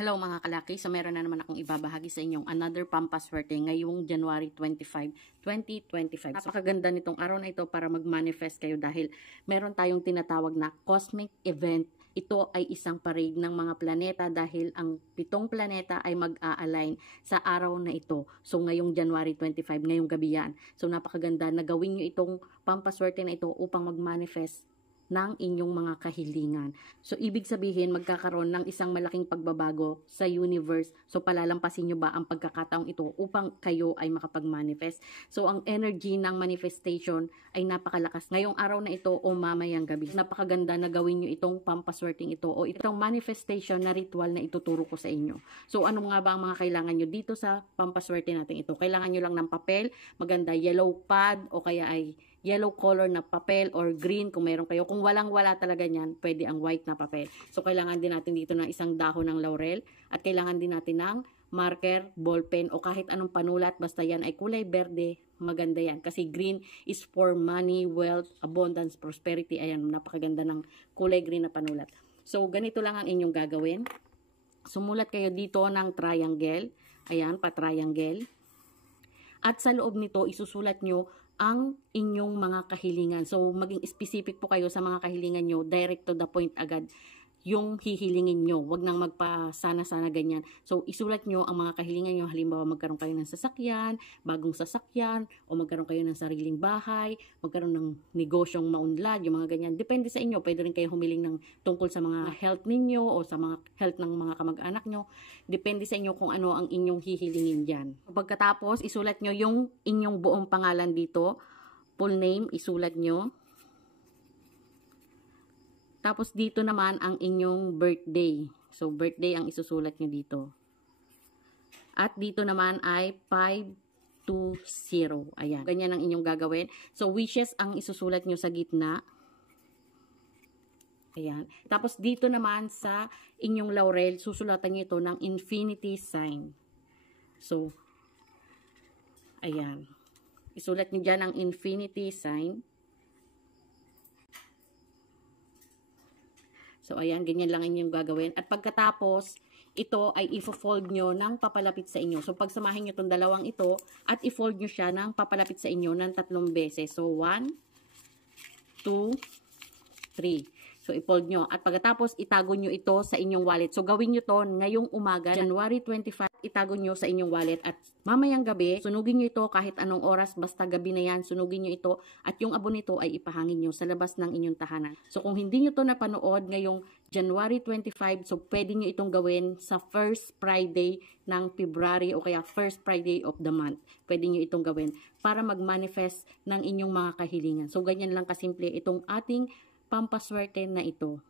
Hello mga kalaki, so meron na naman akong ibabahagi sa inyong another pampaswerte ngayong January 25, 2025. Napakaganda nitong araw na ito para mag-manifest kayo dahil meron tayong tinatawag na cosmic event. Ito ay isang parade ng mga planeta dahil ang 7 planeta ay mag-a-align sa araw na ito. So ngayong January 25, ngayong gabi yan. So napakaganda na gawin nyo itong pampaswerte na ito upang mag-manifest ng inyong mga kahilingan. So, ibig sabihin, magkakaroon ng isang malaking pagbabago sa universe. So, palalampasin nyo ba ang pagkakataong ito upang kayo ay makapag-manifest? So, ang energy ng manifestation ay napakalakas. Ngayong araw na ito o mamayang gabi, napakaganda na gawin nyo itong pampaswerteng ito o itong manifestation na ritual na ituturo ko sa inyo. So, ano nga ba ang mga kailangan nyo dito sa pampaswerte natin ito? Kailangan nyo lang ng papel, maganda yellow pad o kaya ay yellow color na papel or green kung meron kayo. Kung walang-wala talaga niyan, pwede ang white na papel. So, kailangan din natin dito ng isang dahon ng laurel at kailangan din natin ng marker, ballpen o kahit anong panulat. Basta yan ay kulay berde, maganda yan. Kasi green is for money, wealth, abundance, prosperity. Ayan, napakaganda ng kulay green na panulat. So, ganito lang ang inyong gagawin. Sumulat kayo dito ng triangle. Ayan, pa-triangle. At sa loob nito, isusulat nyo ang inyong mga kahilingan. So, maging specific po kayo sa mga kahilingan nyo. Direct to the point agad yung hihilingin nyo. Huwag nang magpasana-sana ganyan. So, isulat nyo ang mga kahilingan nyo. Halimbawa, magkaroon kayo ng sasakyan, bagong sasakyan, o magkaroon kayo ng sariling bahay, magkaroon ng negosyong maunlad, yung mga ganyan. Depende sa inyo. Pwede rin kayo humiling ng tungkol sa mga health ninyo o sa mga health ng mga kamag-anak nyo. Depende sa inyo kung ano ang inyong hihilingin dyan. Pagkatapos, isulat nyo yung inyong buong pangalan dito. Full name, isulat nyo. Tapos dito naman ang inyong birthday. So, birthday ang isusulat nyo dito. At dito naman ay 520. Ayan. Ganyan ang inyong gagawin. So, wishes ang isusulat nyo sa gitna. Ayan. Tapos dito naman sa inyong laurel, susulatan nyo ito ng infinity sign. So, ayan. Isulat nyo dyan ang infinity sign. So, ayan, ganyan lang inyong gagawin. At pagkatapos, ito ay i-fold nyo ng papalapit sa inyo. So, pagsamahin nyo itong dalawang ito at i-fold nyo siya ng papalapit sa inyo ng 3 beses. So, 1, 2, 3. So, i-fold nyo. At pagkatapos, itago nyo ito sa inyong wallet. So, gawin nyo to ngayong umaga, January 25. Itago nyo sa inyong wallet at mamayang gabi, sunugin nyo ito kahit anong oras, basta gabi na yan, sunugin nyo ito at yung abo nito ay ipahangin nyo sa labas ng inyong tahanan. So kung hindi nyo to napanood ngayong January 25, so pwede nyo itong gawin sa first Friday ng February o kaya first Friday of the month. Pwede nyo itong gawin para mag-manifest ng inyong mga kahilingan. So ganyan lang kasimple itong ating pampaswerte na ito.